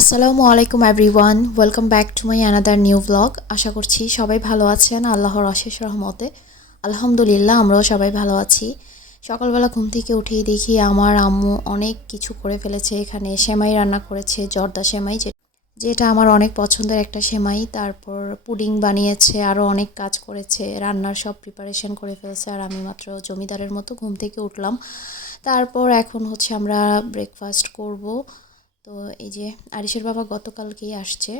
আসসালামু আলাইকুম everyone welcome back to my another new blog আশা করছি সবাই ভালো আছেন আল্লাহর অশেষ রহমতে। আলহামদুলিল্লাহ, আমরাও সবাই ভালো আছি। সকালবেলা ঘুম থেকে উঠেই দেখি আমার আম্মু অনেক কিছু করে ফেলেছে। এখানে সেমাই রান্না করেছে, জর্দা সেমাই যেটা আমার অনেক পছন্দের একটা সেমাই। তারপর পুডিং বানিয়েছে আরও অনেক কাজ করেছে, রান্নার সব প্রিপারেশন করে ফেলেছে। আর আমি মাত্র জমিদারের মতো ঘুম থেকে উঠলাম। তারপর এখন হচ্ছে আমরা ব্রেকফাস্ট করব। তো এই যে আরিসের বাবা গতকালকেই আসছে।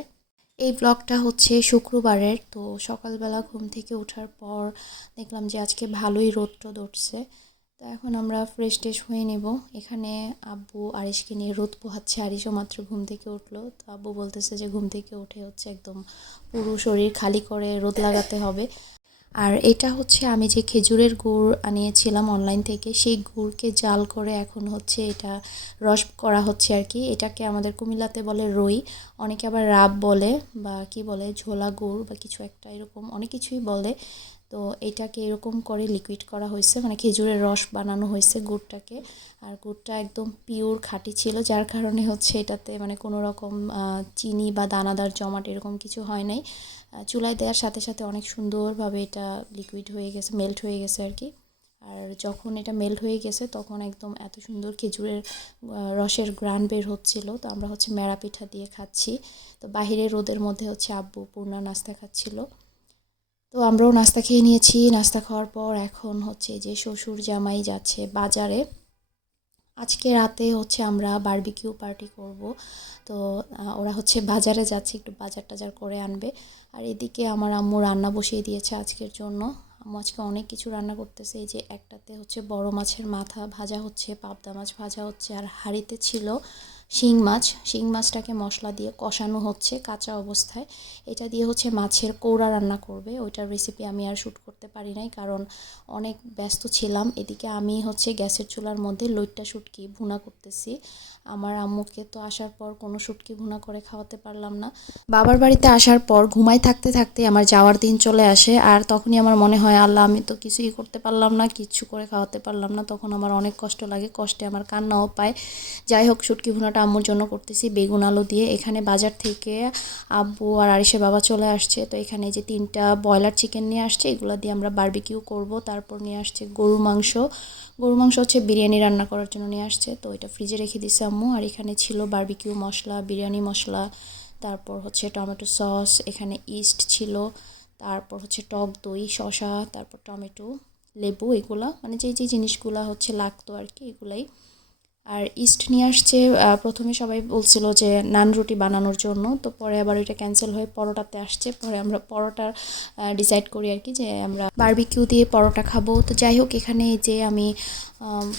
এই ব্লগটা হচ্ছে শুক্রবারের, তো সকালবেলা ঘুম থেকে ওঠার পর দেখলাম যে আজকে ভালোই রোদ টোদ উঠছে তো এখন আমরা ফ্রেশ ট্রেশ হয়ে নেব। এখানে আব্বু আরিশকে নিয়ে রোদ পোহাচ্ছে, আরিশও মাত্র ঘুম থেকে উঠল। তো আব্বু বলতেছে যে ঘুম থেকে উঠে হচ্ছে একদম পুরো শরীর খালি করে রোদ লাগাতে হবে। আর এটা হচ্ছে আমি যে খেজুরের গুড় আনিয়েছিলাম অনলাইন থেকে, সেই গুড়কে জাল করে এখন হচ্ছে এটা রস করা হচ্ছে আর কি। এটাকে আমাদের কুমিল্লাতে বলে রই, অনেকে আবার রাব বলে বা কি বলে, ঝোলা গুড় বা কিছু একটা এরকম অনেক কিছুই বলে। তো এটাকে এরকম করে লিকুইড করা হয়েছে মানে খেজুরের রস বানানো হয়েছে গুড়টাকে। আর গুড়টা একদম পিওর খাঁটি ছিল, যার কারণে হচ্ছে এটাতে মানে কোনো রকম চিনি বা দানাদার জমাট এরকম কিছু হয় নাই। চুলায় দেওয়ার সাথে সাথে অনেক সুন্দরভাবে এটা লিকুইড হয়ে গেছে মেল্ট হয়ে গেছে আর কি। আর যখন এটা মেল্ট হয়ে গেছে, তখন একদম এত সুন্দর খেজুরের রসের গ্রান বের হচ্ছিল। তো আমরা হচ্ছে মেরা পিঠা দিয়ে খাচ্ছি। তো বাহিরে রোদের মধ্যে হচ্ছে আব্বু পূর্ণা নাস্তা খাচ্ছিল। তো আমরাও নাস্তা খেয়ে নিয়েছি। নাস্তা খাওয়ার পর এখন হচ্ছে যে শ্বশুর জামাই যাচ্ছে বাজারে। আজকে রাতে হচ্ছে আমরা বারবিকিউ পার্টি করব। তো ওরা হচ্ছে বাজারে যাচ্ছে, একটু বাজার টাজার করে আনবে। আর এদিকে আমার আম্মু রান্না বসিয়ে দিয়েছে আজকের জন্য। আম্মু আজকে অনেক কিছু রান্না করতেছে। এই যে একটাতে হচ্ছে বড় মাছের মাথা ভাজা হচ্ছে, পাবদা মাছ ভাজা হচ্ছে, আর হাঁড়িতে ছিল শিং মাছ, শিং মাছটাকে মশলা দিয়ে কষানো হচ্ছে কাঁচা অবস্থায়। এটা দিয়ে হচ্ছে মাছের কৌড়া রান্না করবে। ওইটার রেসিপি আমি আর শ্যুট করতে পারি নাই কারণ অনেক ব্যস্ত ছিলাম। এদিকে আমি হচ্ছে গ্যাসের চুলার মধ্যে লইট্টা শুটকি ভুনা করতেছি। আমার আম্মুকে তো আসার পর কোনো শুটকি ভুনা করে খাওয়াতে পারলাম না। বাবার বাড়িতে আসার পর ঘুমাই থাকতে থাকতে আমার যাওয়ার দিন চলে আসে আর তখনই আমার মনে হয়, আল্লাহ, আমি তো কিছুই করতে পারলাম না, কিচ্ছু করে খাওয়াতে পারলাম না। তখন আমার অনেক কষ্ট লাগে, কষ্টে আমার কান্নাও পায়। যাই হোক, শুটকি ভুনাটা আম্মুর জন্য করতেছি। বেগুন আলু দিয়ে এখানে বাজার থেকে আব্বু আর আরিসের বাবা চলে আসছে। তো এখানে যে তিনটা ব্রয়লার চিকেন নিয়ে আসছে, এগুলো দিয়ে আমরা বারবিকিউ করব। তারপর নিয়ে আসছে গরুর মাংস। গরুর মাংস হচ্ছে বিরিয়ানি রান্না করার জন্য নিয়ে আসছে। তো এটা ফ্রিজে রেখে দিছে আম্মু। আর এখানে ছিল বারবিকিউ মশলা, বিরিয়ানি মশলা। তারপর হচ্ছে টমেটো সস, এখানে ইস্ট ছিল। তারপর হচ্ছে টক দই, শসা, তারপর টমেটো, লেবু, এগুলা। মানে যেই যেই জিনিসগুলা হচ্ছে লাগতো আর কি, এগুলাই। আর ইস্ট নিয়ে আসছে প্রথমে সবাই বলছিল যে নান রুটি বানানোর জন্য তো পরে আবার ওইটা ক্যান্সেল হয়ে পরোটাতে আসছে। পরে আমরা পরোটার ডিসাইড করি আর কি যে আমরা বার্বিকিউ দিয়ে পরোটা খাব। তো যাই হোক এখানে যে আম,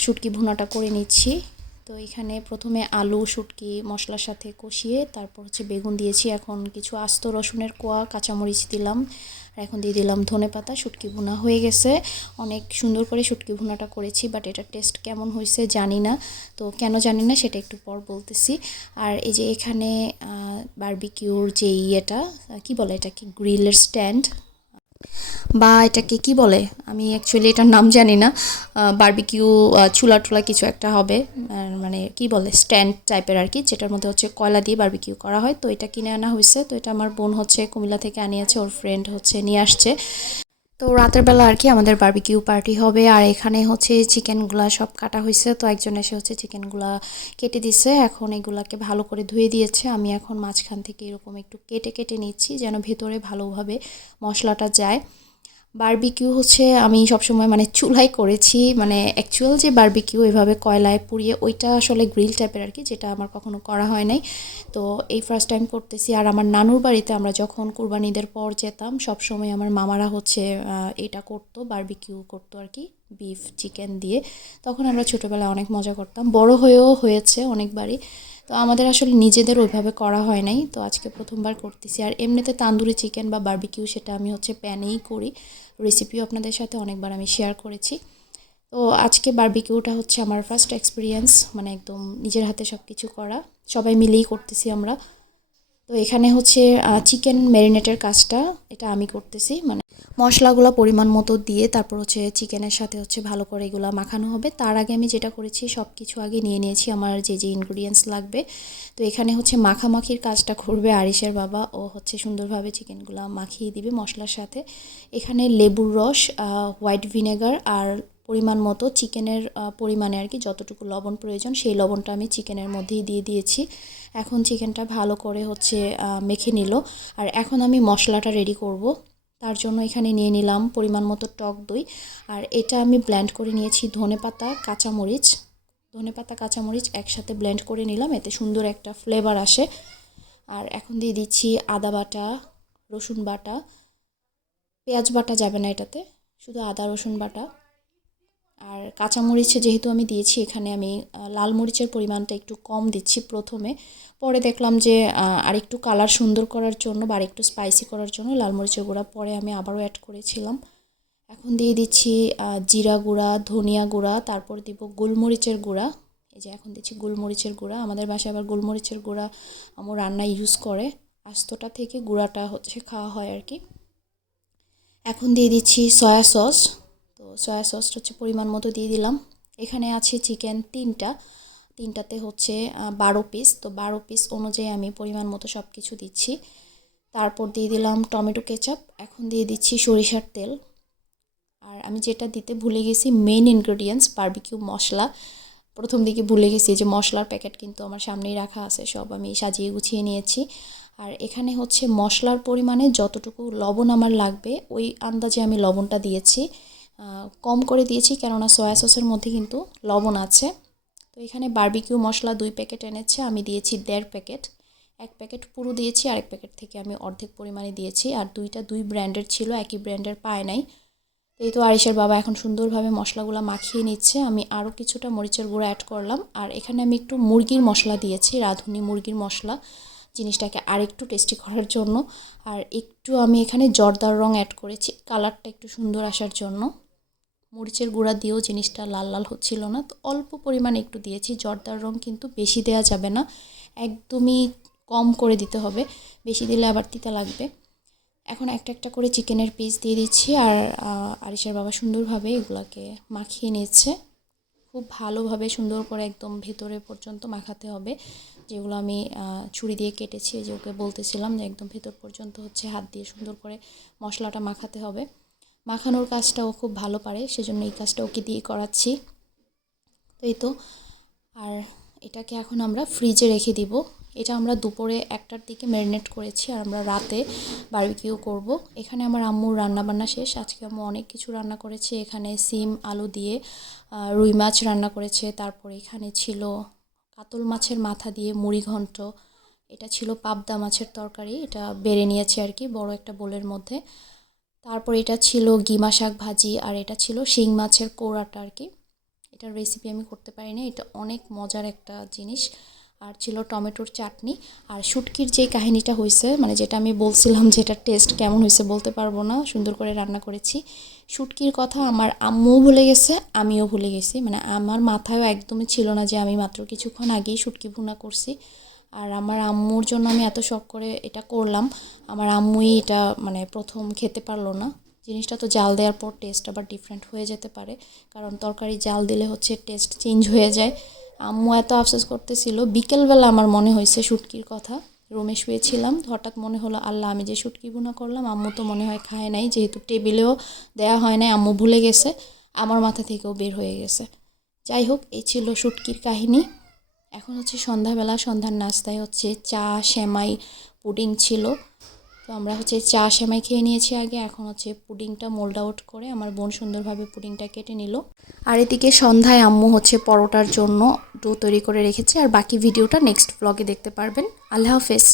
শুটকি ভুনাটা করে নিচ্ছি। তো এখানে প্রথমে আলু, শুটকি, মশলার সাথে কষিয়ে তারপর হচ্ছে বেগুন দিয়েছি। এখন কিছু আস্ত রসুনের কোয়া, কাঁচামরিচ দিলাম। আর এখন দিয়ে দিলাম ধনে পাতা, শুটকি ভুনা হয়ে গেছে। অনেক সুন্দর করে শুটকি ভুনাটা করেছি বাট এটার টেস্ট কেমন হয়েছে জানি না। তো কেন জানি না সেটা একটু পর বলতেছি। আর এই যে এখানে বারবিকিউর যে ইয়েটা কি বলে এটাকে? গ্রিলের স্ট্যান্ড। বা এটাকে কি বলে? আমি অ্যাকচুয়ালি এটার নাম জানি না। বার্বিকিউ চুলা টুলা কিছু একটা হবে। মানে কি বলে? স্ট্যান্ড টাইপের আর কি, যেটার মধ্যে হচ্ছে কয়লা দিয়ে বারবিকিউ করা হয়। তো এটা কিনে আনা হয়েছে তো এটা আমার বোন হচ্ছে কুমিল্লা থেকে আনিয়েছে। ওর ফ্রেন্ড হচ্ছে নিয়ে আসছে। তো রাতের বেলা আর কি আমাদের বার্বিকিউ পার্টি হবে। আর এখানে হচ্ছে চিকেনগুলা সব কাটা হয়েছে তো একজন এসে হচ্ছে চিকেনগুলা কেটে দিছে। এখন এগুলাকে ভালো করে ধুয়ে দিয়েছে। আমি এখন মাঝখান থেকে এরকম একটু কেটে কেটে নিচ্ছি যেন ভেতরে ভালোভাবে মশলাটা যায়। বারবিকিউ হচ্ছে আমি সবসময় মানে চুলাই করেছি মানে অ্যাকচুয়াল যে বারবিকিউ এভাবে কয়লায় পুড়িয়ে ওইটা আসলে গ্রিল টাইপের আর কি যেটা আমার কখনো করা হয় নাই। তো এই ফার্স্ট টাইম করতেছি আর আমার নানুর বাড়িতে আমরা যখন কুরবানিদের পর যেতাম, সবসময় আমার মামারা হচ্ছে এটা করতো, বারবিকিউ করতো আর কি বিফ চিকেন দিয়ে, তখন আমরা ছোটোবেলায় অনেক মজা করতাম। বড় হয়েও হয়েছে অনেকবারই। তো আমাদের আসলে নিজেদের ওইভাবে করা হয় নাই। তো আজকে প্রথমবার করতেছি। আর এমনিতে তান্দুরি চিকেন বা বার্বিকিউ সেটা আমি হচ্ছে প্যানেই করি। রেসিপিও আপনাদের সাথে অনেকবার আমি শেয়ার করেছি। তো আজকে বারবিকিউটা হচ্ছে আমার ফার্স্ট এক্সপিরিয়েন্স মানে একদম নিজের হাতে সব কিছু করা। সবাই মিলেই করতেছি আমরা। তো এখানে হচ্ছে চিকেন ম্যারিনেটের কাজটা এটা আমি করতেছি মানে মশলাগুলো পরিমাণ মতো দিয়ে তারপর হচ্ছে চিকেনের সাথে হচ্ছে ভালো করে এগুলো মাখানো হবে। তার আগে আমি যেটা করেছি সব কিছু আগে নিয়ে নিয়েছি, আমার যে যে ইনগ্রিডিয়েন্টস লাগবে। তো এখানে হচ্ছে মাখামাখির কাজটা করবে আরিসের বাবা। ও হচ্ছে সুন্দরভাবে চিকেনগুলো মাখিয়ে দিবে মশলার সাথে। এখানে লেবুর রস হোয়াইট ভিনেগার আর পরিমাণ মতো চিকেনের পরিমাণে আর কি যতটুকু লবণ প্রয়োজন, সেই লবণটা আমি চিকেনের মধ্যেই দিয়ে দিয়েছি। এখন চিকেনটা ভালো করে হচ্ছে মেখে নিল। আর এখন আমি মশলাটা রেডি করব। তার জন্য এখানে নিয়ে নিলাম পরিমাণ মতো টক দই। আর এটা আমি ব্ল্যান্ড করে নিয়েছি ধনে পাতা, কাঁচামরিচ। ধনে পাতা, কাঁচামরিচ একসাথে ব্লেন্ড করে নিলাম, এতে সুন্দর একটা ফ্লেভার আসে। আর এখন দিয়ে দিচ্ছি আদা বাটা, রসুন বাটা। পেঁয়াজ বাটা যাবে না এটাতে, শুধু আদা, রসুন বাটা। আর কাঁচামরিচে যেহেতু আমি দিয়েছি, এখানে আমি লাল মরিচের পরিমাণটা একটু কম দিচ্ছি প্রথমে। পরে দেখলাম যে আরেকটু কালার সুন্দর করার জন্য বা আরেকটু স্পাইসি করার জন্য লাল মরিচের গুঁড়া পরে আমি আবারও অ্যাড করেছিলাম। এখন দিয়ে দিচ্ছি জিরা গুঁড়া, ধনিয়া গুঁড়া, তারপর দিব গোলমরিচের গুঁড়া। এই যে এখন দিচ্ছি গোলমরিচের গুঁড়া। আমাদের বাসায় আবার গোলমরিচের গুঁড়া আমার রান্নায় ইউজ করে। আস্তটা থেকে গুঁড়াটা হচ্ছে খাওয়া হয় আর কি। এখন দিয়ে দিচ্ছি সয়া সস সয়া সসটা হচ্ছে পরিমাণ মতো দিয়ে দিলাম। এখানে আছে চিকেন তিনটা। তিনটাতে হচ্ছে বারো পিস তো বারো পিস অনুযায়ী আমি পরিমাণ মতো সব কিছু দিচ্ছি। তারপর দিয়ে দিলাম টমেটো কেচাপ। এখন দিয়ে দিচ্ছি সরিষার তেল। আর আমি যেটা দিতে ভুলে গেছি মেন ইনগ্রেডিয়েন্টস বার্বিকিউ মশলা। প্রথম দিকে ভুলে গেছি যে মশলার প্যাকেট কিন্তু আমার সামনেই রাখা আছে, সব আমি সাজিয়ে গুছিয়ে নিয়েছি। আর এখানে হচ্ছে মশলার পরিমাণে যতটুকু লবণ আমার লাগবে, ওই আন্দাজে আমি লবণটা দিয়েছি। কম করে দিয়েছি কেননা সয়া সসের মধ্যে কিন্তু লবণ আছে। তো এখানে বারবিকিউ মশলা দুই প্যাকেট এনেছে, আমি দিয়েছি দেড় প্যাকেট এক প্যাকেট পুরো দিয়েছি, আরেক প্যাকেট থেকে আমি অর্ধেক পরিমাণে দিয়েছি। আর দুইটা দুই ব্র্যান্ডের ছিল, একই ব্র্যান্ডের পায় নাই। এই তো আরিসের বাবা এখন সুন্দরভাবে মশলাগুলো মাখিয়ে নিচ্ছে। আমি আরও কিছুটা মরিচের গুঁড়ো অ্যাড করলাম। আর এখানে আমি একটু মুরগির মশলা দিয়েছি, রাঁধুনি মুরগির মশলা, জিনিসটাকে আরেকটু টেস্টি করার জন্য। আর একটু আমি এখানে জর্দার রং অ্যাড করেছি কালারটা একটু সুন্দর আসার জন্য। মরিচের গুঁড়া দিয়েও জিনিসটা লাল লাল হচ্ছিল না। তো অল্প পরিমাণে একটু দিয়েছি। জর্দার রং কিন্তু বেশি দেওয়া যাবে না। একদমই কম করে দিতে হবে। বেশি দিলে আবার তিতা লাগবে। এখন একটা একটা করে চিকেনের পিস দিয়ে দিচ্ছি আর আরিসের বাবা সুন্দরভাবে এগুলাকে মাখিয়ে নিচ্ছে। খুব ভালোভাবে সুন্দর করে একদম ভেতরে পর্যন্ত মাখাতে হবে। যেগুলো আমি ছুরি দিয়ে কেটেছি যে ওকে বলতেছিলাম যে একদম ভেতর পর্যন্ত হচ্ছে হাত দিয়ে সুন্দর করে মশলাটা মাখাতে হবে। মাখানোর কাজটা ও খুব ভালো পারে, সেজন্য এই কাজটা ওকে দিয়ে করাচ্ছি। তো এই তো, আর এটাকে এখন আমরা ফ্রিজে রেখে দিব। এটা আমরা দুপুরে একটার দিকে ম্যারিনেট করেছি, আর আমরা রাতে বারবিকিউ করব। এখানে আমার আম্মুর রান্না বান্না শেষ, আজকে আম্মু অনেক কিছু রান্না করেছে। এখানে সিম, আলু দিয়ে রুই মাছ রান্না করেছে। তারপরে এখানে ছিল কাতল মাছের মাথা দিয়ে মুড়ি ঘন্ট। এটা ছিল পাবদা মাছের তরকারি, এটা বেড়ে নিয়েছে আর কি, বড় একটা বোলের মধ্যে। তারপর এটা ছিল গিমা শাক ভাজি আর এটা ছিল শিং মাছের কোড়াটা আর কি। এটার রেসিপি আমি করতে পারিনি, এটা অনেক মজার একটা জিনিস। আর ছিল টমেটোর চাটনি। আর শুটকির যে কাহিনীটা হয়েছে মানে যেটা আমি বলছিলাম যে এটার টেস্ট কেমন হয়েছে বলতে পারব না, সুন্দর করে রান্না করেছি। শুটকির কথা আমার আম্মুও ভুলে গেছে, আমিও ভুলে গেছি। মানে আমার মাথায়ও একদমই ছিল না যে আমি মাত্র কিছুক্ষণ আগেই শুটকি ভুনা করছি। আর আমার আম্মুর জন্য আমি এত শখ করে এটা করলাম। আমার আম্মুই এটা মানে প্রথম খেতে পারল না। জিনিসটা তো জাল দেওয়ার পর টেস্ট আবার ডিফারেন্ট হয়ে যেতে পারে। কারণ তরকারি জাল দিলে হচ্ছে টেস্ট চেঞ্জ হয়ে যায়। আম্মু এত আফসোস করতেছিল। বিকেলবেলা আমার মনে হয়েছে শুটকির কথা। রুমে শুয়েছিলাম। হঠাৎ মনে হলো, আল্লাহ, আমি যে শুটকি বোনা করলাম, আম্মু তো মনে হয় খায় নাই। যেহেতু টেবিলেও দেয়া হয় নাই, আম্মু ভুলে গেছে। আমার মাথা থেকেও বের হয়ে গেছে। যাই হোক, এই ছিল শুটকির কাহিনী। এখন হচ্ছে সন্ধ্যাবেলা, সন্ধ্যার নাস্তায় হচ্ছে চা, সেমাই, পুডিং ছিল। তো আমরা হচ্ছে চা, সেমাই খেয়ে নিয়েছি আগে। এখন হচ্ছে পুডিংটা মোল্ড আউট করে আমার বোন সুন্দরভাবে পুডিংটা কেটে নিল। আর এদিকে সন্ধ্যায় আম্মু হচ্ছে পরোটার জন্য ডো তৈরি করে রেখেছে। আর বাকি ভিডিওটা নেক্সট ব্লগে দেখতে পারবেন। আল্লাহ হাফেজ।